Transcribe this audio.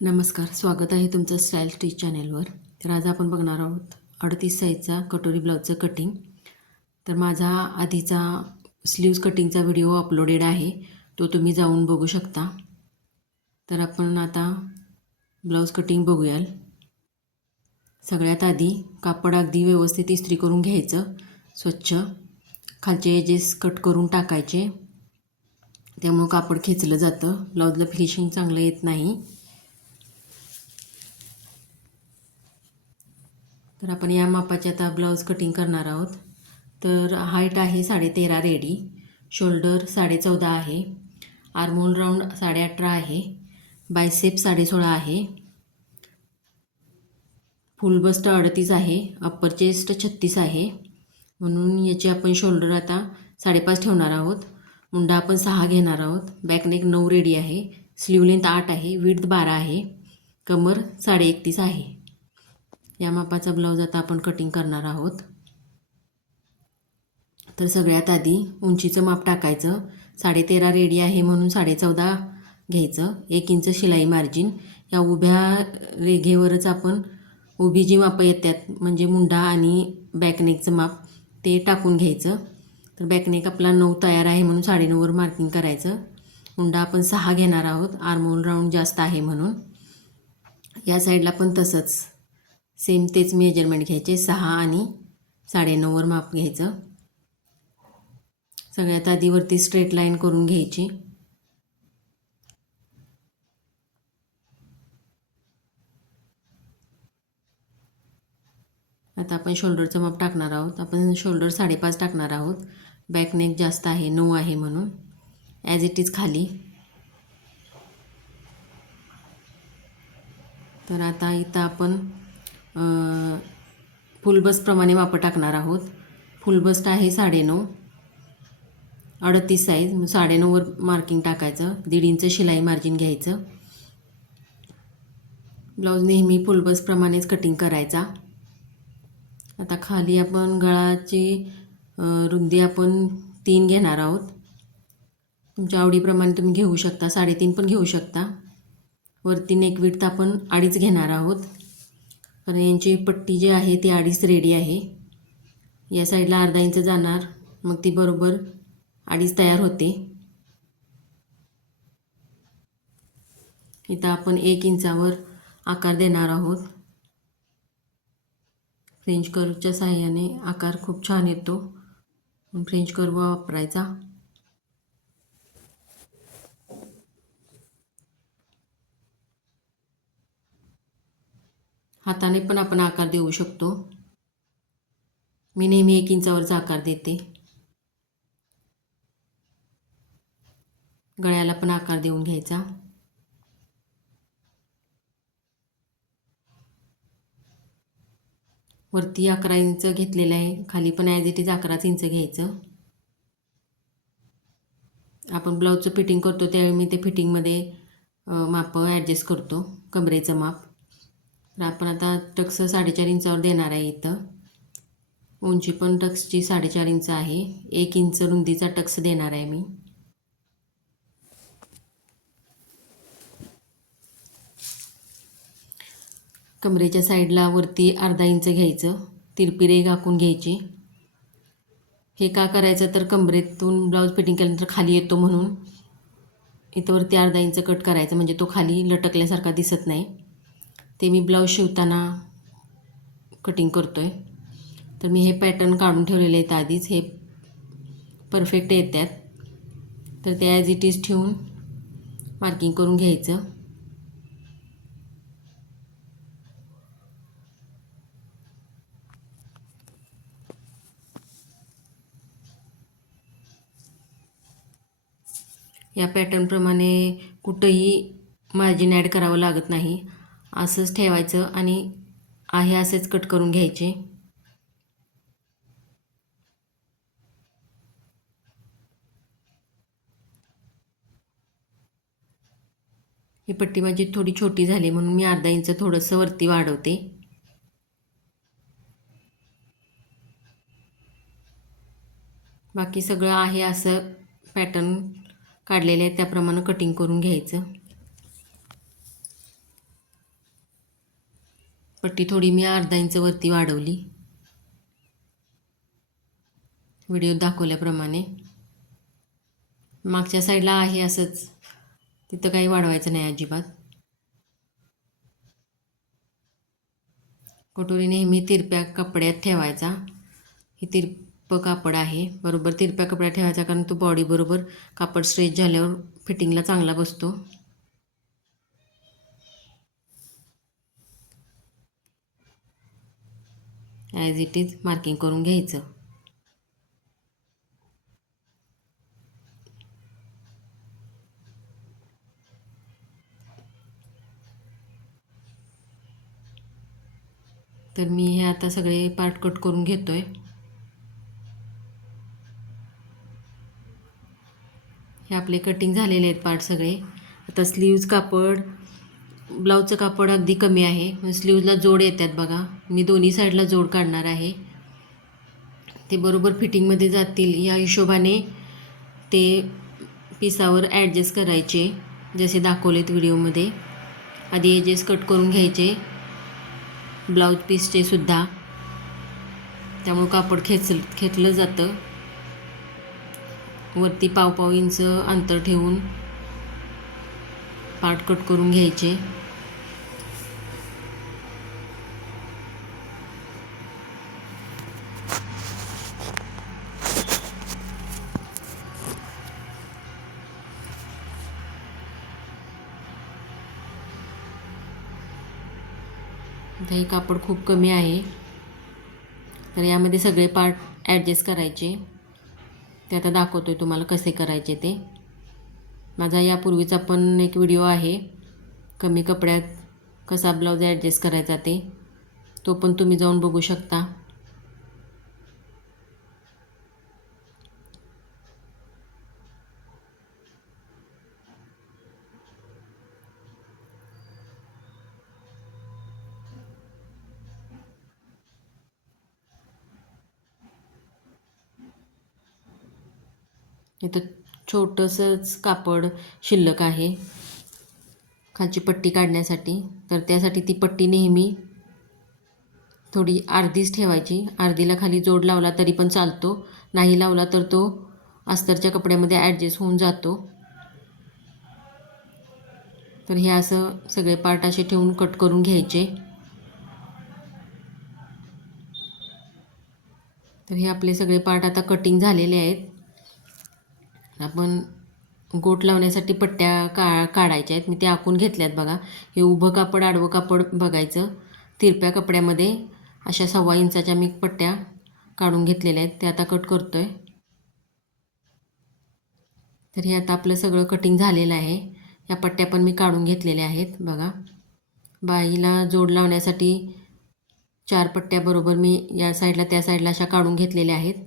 नमस्कार, स्वागत आहे तुमचं स्टाईल स्टिच चॅनेलवर. तर आज आपण बघणार आहोत 38 साईजचा कटोरी ब्लाऊजचं कटिंग. तर माझा आधीचा स्लीव्ज कटिंगचा व्हिडिओ अपलोडेड आहे, तो तुम्ही जाऊन बघू शकता. तर आपण आता ब्लाऊज कटिंग बघूयाल. सगळ्यात आधी कापड अगदी व्यवस्थित इस्त्री करून घ्यायचं, स्वच्छ. खालचे एजेस कट करून टाकायचे, त्यामुळं कापड खेचलं जातं, ब्लाऊजला फिनिशिंग चांगलं येत नाही. तर आपण या मापाचे आता ब्लाऊज कटिंग करणार आहोत. तर हाईट आहे 13.5 रेडी, शोल्डर 14.5 आहे, आर्महोल राऊंड 18.5 आहे, बायसेप 16.5 आहे, फुल बस्ट 38 आहे, अप्पर चेस्ट 36 आहे. म्हणून याचे आपण शोल्डर आता 5.5 ठेवणार आहोत. मुंडा आपण 6 घेणार आहोत. बॅकनेक 9 रेडी आहे, स्लीव लेंथ 8 आहे, विड्थ 12 आहे, कमर 31.5 आहे. या मापाचा ब्लाऊज आता आपण कटिंग करणार आहोत. तर सगळ्यात आधी उंचीचं माप टाकायचं. 13.5 रेडी आहे म्हणून 14.5 घ्यायचं. 1 इंच शिलाई मार्जिन. या उभ्या रेघेवरच आपण उभी जी मापं येतात म्हणजे मुंडा आणि बॅकनेकचं माप ते टाकून घ्यायचं. तर बॅकनेक आपला 9 तयार आहे म्हणून 9.5वर मार्किंग करायचं. मुंडा आपण 6 घेणार आहोत, आर्महोल राऊंड जास्त आहे म्हणून. या साईडला पण तसंच सेम तेच मेजरमेंट घ्यायचे, 6 आणि 9.5वर माप घ्यायचं. सगळ्यात आधी वरती स्ट्रेट लाईन करून घ्यायची. आता आपण शोल्डरचं माप टाकणार आहोत. आपण शोल्डर 5.5 टाकणार आहोत. बॅकनेक जास्त आहे, 9 आहे म्हणून. ॲज इट इज खाली. तर आता इथं आपण फुल बस्टप्रमाणे मापं टाकणार आहोत. फुल बस्ट आहे 9.5, 38 साईज, 9.5वर मार्किंग टाकायचं. 1.5 इंच शिलाई मार्जिन घ्यायचं. ब्लाऊज नेहमी फुल बस्टप्रमाणेच कटिंग करायचा. आता खाली आपण गळाची रुंदी आपण 3 घेणार आहोत. तुमच्या आवडीप्रमाणे तुम्ही घेऊ शकता, 3.5 पण घेऊ शकता. वरती नेक विड्थ आपण 2.5 घेणार आहोत, कारण यांची पट्टी जी आहे ती 2.5 रेडी आहे. या साईडला अर्धा इंच जाणार, मग ती बरोबर 2.5 तयार होते. इथं आपण 1 इंचावर आकार देणार आहोत. फ्रेंच कर्वच्या साहाय्याने आकार खूप छान येतो, फ्रेंच कर्व वापरायचा. हाताने पण आपण आकार देऊ शकतो. मी नेहमी 1 इंचावरचा आकार देते. गळ्याला पण आकार देऊन घ्यायचा. वरती 11 इंच घेतलेलं आहे, खाली पण ॲज इट इज 11 इंच घ्यायचं. आपण ब्लाऊजचं फिटिंग करतो त्यावेळी मी ते फिटिंगमध्ये मापं ॲडजस्ट करतो, कमरेचं माप. तर आपण आता टक्स 4.5 इंचावर देणार आहे. इथं उंची पण टक्सची 4.5 इंच आहे. 1 इंच रुंदीचा टक्स देणार आहे मी. कमरेच्या साईडला वरती अर्धा इंच घ्यायचं, तिरपी रेघ आखून घ्यायची. हे का करायचं तर कमरेतून ब्लाऊज फिटिंग केल्यानंतर खाली येतो म्हणून इथं वरती अर्धा इंच कट करायचं, म्हणजे तो खाली लटकल्यासारखा दिसत नाही. ते मी ब्लाऊज शिवताना कटिंग करतो आहे. तर मी हे पॅटर्न काढून ठेवलेले आहेत आधीच, हे परफेक्ट येतात. तर ते ॲज इट इज ठेवून मार्किंग करून घ्यायचं. या पॅटर्नप्रमाणे कुठंही मार्जिन ॲड करावं लागत नाही, असंच ठेवायचं आणि आहे असेच कट करून घ्यायचे. ही पट्टी माझी थोडी छोटी झाली म्हणून मी अर्धा इंच थोडंसं वरती वाढवते. बाकी सगळं आहे असं पॅटर्न काढलेले आहे त्याप्रमाणे कटिंग करून घ्यायचं. पट्टी थोडी मी अर्धा इंच वरती वाढवली व्हिडिओत दाखवल्याप्रमाणे. मागच्या साईडला आहे असंच, तिथं काही वाढवायचं नाही अजिबात. कटोरी नेहमी तिरप्या कपड्यात ठेवायचा. ही तिरपं कापड आहे, बरोबर तिरप्या कपड्यात ठेवायचा, कारण तो बॉडी बरोबर कापड स्ट्रेच झाल्यावर फिटिंगला चांगला बसतो. ॲज इट इज मार्किंग करून घ्यायचं. तर मी हे आता सगळे पार्ट कट करून घेतोय. हे आपले कटिंग झालेले आहेत पार्ट सगळे. आता स्लीव्ज कापड, ब्लाऊजचं कापड अगदी कमी आहे, स्लीव्जला जोड येतात बघा. मी दोन्ही साईडला जोड काढणार आहे, ते बरोबर फिटिंगमध्ये जातील या हिशोबाने ते पिसावर ॲडजस्ट करायचे, जसे दाखवलेत व्हिडिओमध्ये. आधी एजेस कट करून घ्यायचे ब्लाऊज पीसचे सुद्धा, त्यामुळे कापड खेचलं जातं. वरती पाव इंच अंतर ठेवून पार्ट कट करून घ्यायचे. हे कापड खूप कमी आहे, तर यामध्ये सगळे पार्ट ॲडजस्ट करायचे. ते आता दाखवतो आहे तुम्हाला कसे करायचे ते. माझा यापूर्वीचा पण एक व्हिडिओ आहे, कमी कपड्यात कसा ब्लाऊज ॲडजस्ट करायचा ते, तो पण तुम्ही जाऊन बघू शकता. इथं छोटंसंच कापड शिल्लक आहे खालची पट्टी काढण्यासाठी, तर त्यासाठी ती पट्टी नेहमी थोडी अर्धीच ठेवायची. अर्धीला खाली जोड लावला तरी पण चालतो, नाही लावला तर तो अस्तरच्या कपड्यामध्ये ॲडजस्ट होऊन जातो. तर हे असं सगळे पार्ट असे ठेवून कट करून घ्यायचे. तर हे आपले सगळे पार्ट आता कटिंग झालेले आहेत. आपण गोट लावण्यासाठी पट्ट्या काढायच्या आहेत, मी ते आखून घेतल्यात बघा. हे उभं कापड आडवं कापड बघायचं. तिरप्या कपड्यामध्ये अशा 1.25 इंचाच्या मी पट्ट्या काढून घेतलेल्या आहेत, ते आता कट करतो आहे. तर हे आता आपलं सगळं कटिंग झालेलं आहे. या पट्ट्या पण मी काढून घेतलेल्या आहेत बघा. बाहीला जोड लावण्यासाठी 4 पट्ट्या बरोबर मी या साईडला त्या साईडला अशा काढून घेतलेल्या आहेत.